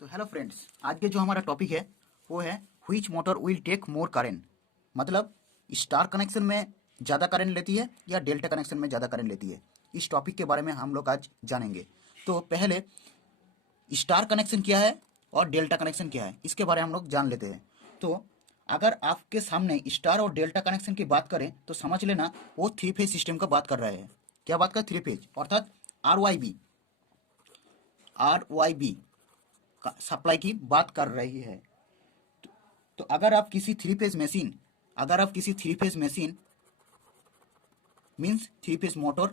तो hello friends, आज के जो हमारा टॉपिक है वो है which motor will take more current. मतलब स्टार कनेक्शन में ज़्यादा करंट लेती है या डेल्टा कनेक्शन में ज़्यादा करंट लेती है। इस टॉपिक के बारे में हम लोग आज जानेंगे। तो पहले स्टार कनेक्शन क्या है और डेल्टा कनेक्शन क्या है, इसके बारे में हम लोग जान लेते हैं। तो अगर आपके सामने स्टार और डेल्टा कनेक्शन की बात करें तो समझ लेना वो थ्री फेज सिस्टम का बात कर रहे हैं। क्या बात कर, थ्री फेज अर्थात आर वाई बी सप्लाई की बात कर रही है। तो अगर आप किसी three phase machine means three phase motor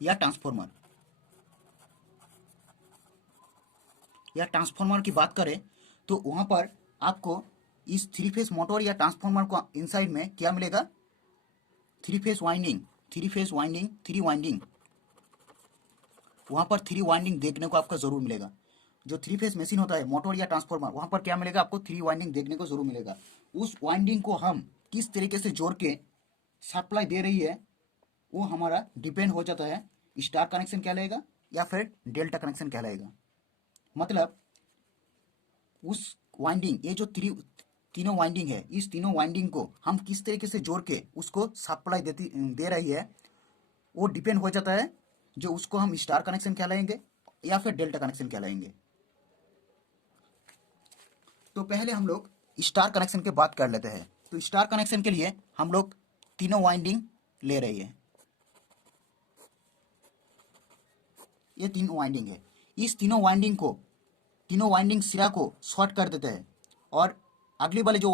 या ट्रांसफॉर्मर की बात करें तो वहां पर आपको इस थ्री फेज मोटर या ट्रांसफॉर्मर को इनसाइड में क्या मिलेगा, थ्री वाइंडिंग। वहां पर थ्री वाइंडिंग देखने को आपका जरूर मिलेगा। जो थ्री फेज मशीन होता है मोटर या ट्रांसफॉर्मर, वहां पर क्या मिलेगा आपको, थ्री वाइंडिंग देखने को जरूर मिलेगा। उस वाइंडिंग को हम किस तरीके से जोड़ के सप्लाई दे रही है वो हमारा डिपेंड हो जाता है स्टार कनेक्शन कहलाएगा या फिर डेल्टा कनेक्शन कहलाएगा। मतलब उस वाइंडिंग, ये जो तीनों वाइंडिंग है, इस तीनों वाइंडिंग को हम किस तरीके से जोड़ के उसको सप्लाई दे रही है वो डिपेंड हो जाता है। जो उसको हम स्टार कनेक्शन कहलाएंगे या फिर डेल्टा कनेक्शन कहलाएंगे। तो पहले हम लोग स्टार कनेक्शन की बात कर लेते हैं। तो स्टार कनेक्शन के लिए हम लोग तीनों वाइंडिंग ले रही है। ये तीनों वाइंडिंग है। इस तीनों वाइंडिंग सिरा को शॉर्ट कर देते हैं और अगली वाले जो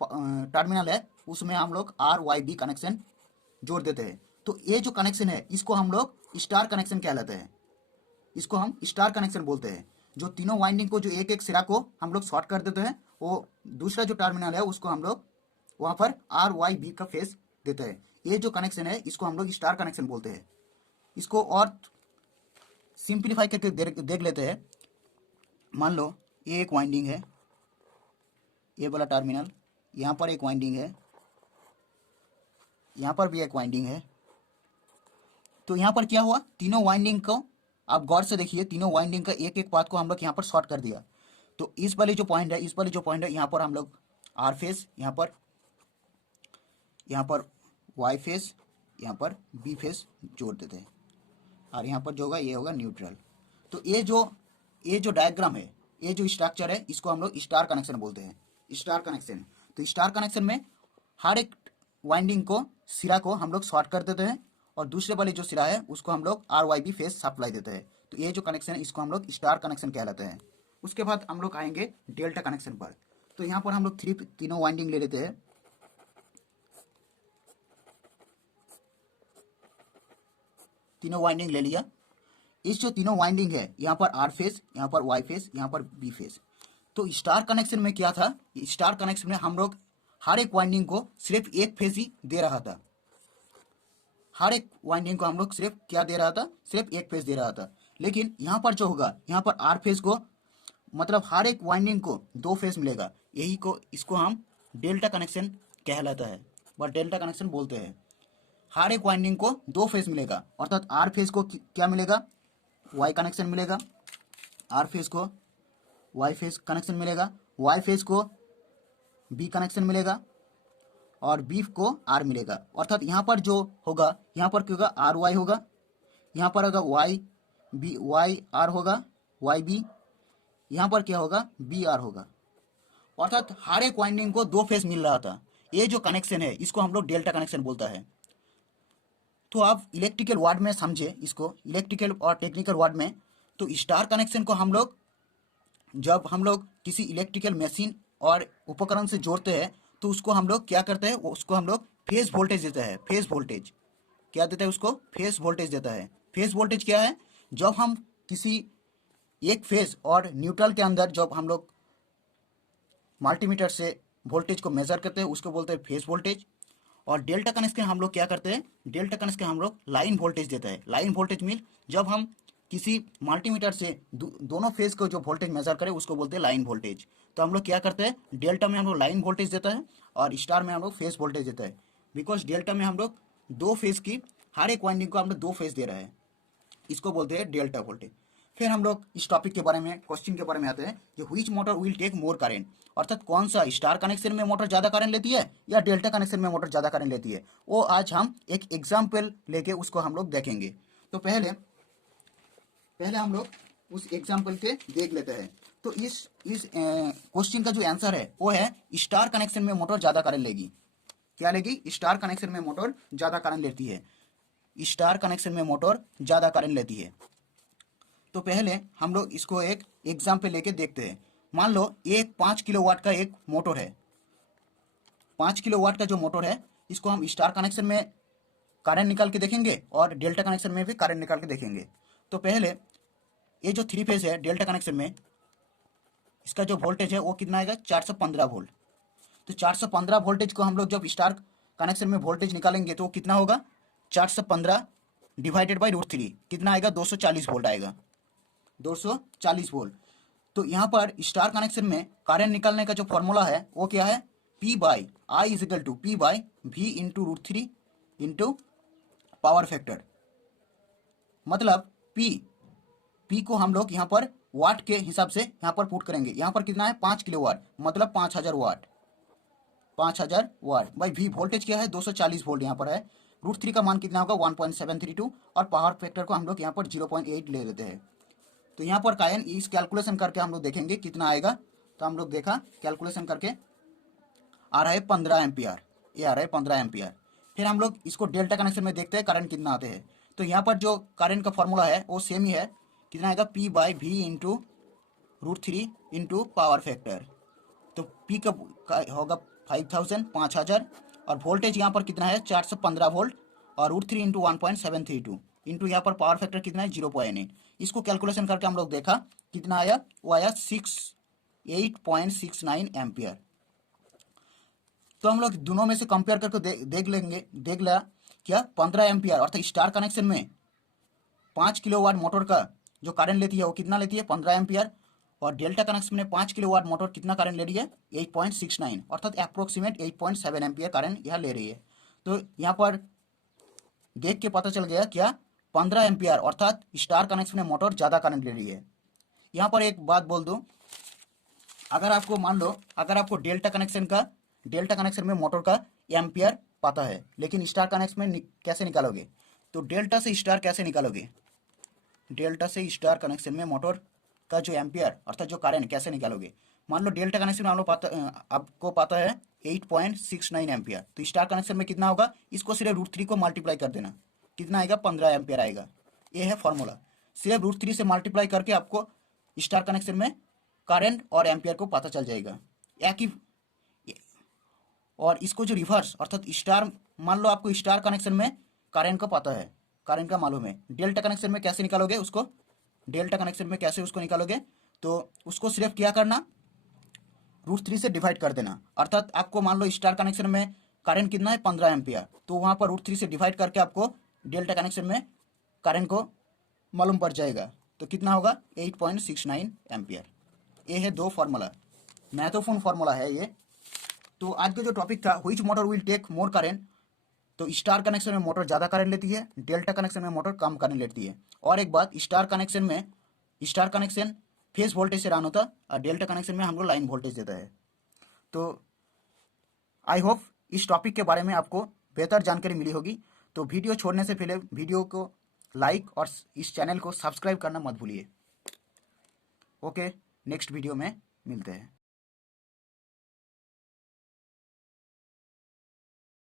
टर्मिनल है उसमें हम लोग RYB कनेक्शन जोड़ देते हैं। तो ये जो कनेक्शन है इसको हम लोग स्टार कनेक्शन कहलाते हैं। इसको हम स्टार कनेक्शन बोलते हैं। जो तीनों वाइंडिंग को, जो एक एक सिरा को हम लोग शॉर्ट कर देते हैं, वो दूसरा जो टर्मिनल है उसको हम लोग वहां पर RYB का फेस देते हैं। ये जो कनेक्शन है इसको हम लोग स्टार कनेक्शन बोलते हैं। इसको और सिंप्लीफाई करके देख लेते हैं। मान लो ये एक वाइंडिंग है, ये वाला टर्मिनल, यहाँ पर एक वाइंडिंग है, यहाँ पर भी एक वाइंडिंग है। तो यहाँ पर क्या हुआ, तीनों वाइंडिंग को आप गौर से देखिए, तीनों वाइंडिंग का एक एक पाथ को हम लोग यहाँ पर शॉर्ट कर दिया। तो इस वाले जो पॉइंट है यहाँ पर हम लोग आर फेस, यहाँ पर वाई फेस, यहाँ पर बी फेस जोड़ देते हैं और यहाँ पर जो होगा ये होगा न्यूट्रल। तो ये जो डायग्राम है, ये जो स्ट्रक्चर है, इसको हम लोग स्टार कनेक्शन बोलते हैं। स्टार कनेक्शन, तो स्टार कनेक्शन में हर एक वाइंडिंग को, सिरा को हम लोग शॉर्ट कर देते हैं और दूसरे वाले जो सिरा है उसको हम लोग RYB फेस सप्लाई देते हैं। तो ये जो कनेक्शन है इसको हम लोग स्टार कनेक्शन कहलाते हैं। उसके बाद हम लोग आएंगे डेल्टा कनेक्शन पर। तो यहाँ पर हम लोग तीनों वाइंडिंग ले लेते हैं। तीनों वाइंडिंग ले लिया। इस जो तीनों वाइंडिंग है, यहाँ पर आर फेस, यहाँ पर वाई फेस, यहाँ पर बी फेस। तो स्टार कनेक्शन में क्या था, स्टार कनेक्शन में हम लोग हर एक वाइंडिंग को सिर्फ एक फेस ही दे रहा था। हर एक वाइंडिंग को हम लोग सिर्फ क्या दे रहा था, सिर्फ एक फेस दे रहा था। लेकिन यहाँ पर जो होगा, यहाँ पर आर फेस को, मतलब हर एक वाइंडिंग को दो फेस मिलेगा। इसको हम डेल्टा कनेक्शन कहलाता है, वह डेल्टा कनेक्शन बोलते हैं। हर एक वाइंडिंग को दो फेस मिलेगा, अर्थात आर फेस को क्या मिलेगा, वाई कनेक्शन मिलेगा, आर फेस को वाई फेस कनेक्शन मिलेगा, वाई फेस को बी कनेक्शन मिलेगा और बी को आर मिलेगा। अर्थात यहाँ पर जो होगा, यहाँ पर क्या होगा, आर वाई होगा, यहाँ पर होगा वाई आर होगा, वाई बी, यहाँ पर क्या होगा, बी आर होगा। अर्थात हर एक वाइंडिंग को दो फेस मिल रहा था। ये जो कनेक्शन है इसको हम लोग डेल्टा कनेक्शन बोलता है। तो आप इलेक्ट्रिकल वर्ड में समझे इसको, इलेक्ट्रिकल और टेक्निकल वर्ड में। तो स्टार कनेक्शन को हम लोग, जब हम लोग किसी इलेक्ट्रिकल मशीन और उपकरण से जोड़ते हैं तो उसको हम लोग क्या करते हैं, उसको हम लोग फेज वोल्टेज देता है। फेज वोल्टेज क्या देता है, उसको फेज वोल्टेज देता है। फेज वोल्टेज क्या है, जब हम किसी एक फेज और न्यूट्रल के अंदर जब हम लोग मल्टीमीटर से वोल्टेज को मेजर करते हैं उसको बोलते हैं फेज वोल्टेज। और डेल्टा कनेक्शन हम लोग क्या करते हैं, डेल्टा कनेक्शन हम लोग लाइन वोल्टेज देता है। लाइन वोल्टेज मीन जब हम किसी मल्टीमीटर से दोनों फेज को जो वोल्टेज मेजर करें उसको बोलते हैं लाइन वोल्टेज। तो हम लोग क्या करते हैं, डेल्टा में हम लोग लाइन वोल्टेज देता है और स्टार में हम लोग फेज वोल्टेज देता है। बिकॉज डेल्टा में हम लोग दो फेज की, हर एक वाइंडिंग को हम लोग दो फेज दे रहे हैं, इसको बोलते हैं डेल्टा वोल्टेज। फिर हम लोग इस टॉपिक के बारे में, क्वेश्चन के बारे में आते हैं कि which motor will take more current, अर्थात कौन सा स्टार कनेक्शन में मोटर ज़्यादा करंट लेती है या डेल्टा कनेक्शन में मोटर ज़्यादा करंट लेती है, वो आज हम एक एग्जाम्पल लेके उसको हम लोग देखेंगे। तो पहले हम लोग उस एग्जाम्पल के देख लेते हैं। तो इस क्वेश्चन का जो आंसर है वो है स्टार कनेक्शन में मोटर ज़्यादा करंट लेगी। क्या लेगी? स्टार कनेक्शन में मोटर ज़्यादा करंट लेती है। स्टार कनेक्शन में मोटर ज़्यादा करंट लेती है। तो पहले हम लोग इसको एक एग्जाम्पल लेके देखते हैं। मान लो एक 5 किलोवाट का एक मोटर है। 5 किलोवाट का जो मोटर है इसको हम स्टार कनेक्शन में करंट निकाल के देखेंगे और डेल्टा कनेक्शन में भी करंट निकाल के देखेंगे। तो पहले ये जो 3 फेज है डेल्टा कनेक्शन में, इसका जो वोल्टेज है वो कितना आएगा? 415 वोल्ट। तो 415 वोल्टेज को हम लोग जब स्टार कनेक्शन में वोल्टेज निकालेंगे तो कितना होगा? 415 डिवाइडेड बाई √3 कितना आएगा? 240 वोल्ट आएगा। 240 वोल्ट। तो यहाँ पर स्टार कनेक्शन में करंट निकालने का जो फॉर्मूला है वो क्या है? P by I is equal to P by V into √3 into power factor. मतलब P को हम लोग यहाँ पर वाट के हिसाब से यहाँ पर पुट करेंगे। यहाँ पर कितना है? 5 किलोवाट, मतलब 5000 वाट। 5000 वाट बाई V वोल्टेज क्या है? 240 वोल्ट यहाँ पर है। √3 का मान कितना होगा? 1.732 और पावर फैक्टर को हम लोग यहाँ पर 0.8 ले लेते हैं। तो यहाँ पर कायन इस कैलकुलेशन करके हम लोग देखेंगे कितना आएगा। तो हम लोग देखा कैलकुलेशन करके आ रहा है 15 एम्पियर। ये आ रहा है 15 एम्पियर। फिर हम लोग इसको डेल्टा कनेक्शन में देखते हैं करंट कितना आते हैं। तो यहाँ पर जो करंट का फॉर्मूला है वो सेम ही है। कितना आएगा? P by V into √3 into power factor. तो P का होगा 5000 और वोल्टेज यहाँ पर कितना है? 415 वोल्ट और √3 इंटू 1.732 इंटू यहाँ पर पावर फैक्टर कितना है? 0.8। इसको कैलकुलेशन करके हम लोग देखा कितना आया? वो आया 8.69 एम्पियर। तो हम लोग दोनों में से कंपेयर करके देख लिया क्या? 15 एम्पियर अर्थात स्टार कनेक्शन में 5 किलोवाट मोटर का जो करंट लेती है वो कितना लेती है? 15 एम्पियर। और डेल्टा कनेक्शन में 5 किलोवाट मोटर कितना करंट ले रही है? 8.69 अर्थात अप्रोक्सीमेट 8.7 एम्पियर करंट यहाँ ले रही है। तो यहाँ पर देख के पता चल गया क्या? 15 एम्पियर अर्थात स्टार कनेक्शन में मोटर ज़्यादा करंट ले रही है। यहाँ पर एक बात बोल दूँ, अगर आपको मान लो अगर आपको डेल्टा कनेक्शन में मोटर का एम्पियर पता है, लेकिन स्टार कनेक्शन में कैसे निकालोगे? तो डेल्टा से स्टार कैसे निकालोगे? डेल्टा से स्टार कनेक्शन में मोटर का जो एम्पियर अर्थात जो करंट कैसे निकालोगे? मान लो डेल्टा कनेक्शन में आपको पता है 8.69 एम्पियर। तो स्टार कनेक्शन में कितना होगा? इसको सिर्फ √3 को मल्टीप्लाई कर देना, कितना आएगा? 15 एम्पियर आएगा। ये है फॉर्मूला। सिर्फ √3 से मल्टीप्लाई करके आपको स्टार कनेक्शन में करंट और एम्पियर को पता चल जाएगा। एक ही। और इसको जो रिवर्स अर्थात स्टार, मान लो आपको स्टार कनेक्शन में करंट का पता है, करंट का मालूम है, डेल्टा कनेक्शन में कैसे निकालोगे उसको? डेल्टा कनेक्शन में कैसे उसको निकालोगे? तो उसको सिर्फ क्या करना? √3 से डिवाइड कर देना। अर्थात आपको मान लो स्टार कनेक्शन में करंट कितना है? 15 एम्पियर। तो वहाँ पर √3 से डिवाइड करके आपको डेल्टा कनेक्शन में करंट को मालूम पड़ जाएगा। तो कितना होगा? 8.69 एम्पियर। ये है दो फार्मूला, महत्वपूर्ण फार्मूला है ये। तो आज का जो टॉपिक था which motor will take more current, तो स्टार कनेक्शन में मोटर ज़्यादा करंट लेती है, डेल्टा कनेक्शन में मोटर कम करंट लेती है। और एक बात, स्टार कनेक्शन फेज वोल्टेज से रन होता और डेल्टा कनेक्शन में हम लोग लाइन वोल्टेज देता है। तो आई होप इस टॉपिक के बारे में आपको बेहतर जानकारी मिली होगी। तो वीडियो छोड़ने से पहले वीडियो को लाइक और इस चैनल को सब्सक्राइब करना मत भूलिए। ओके, नेक्स्ट वीडियो में मिलते हैं।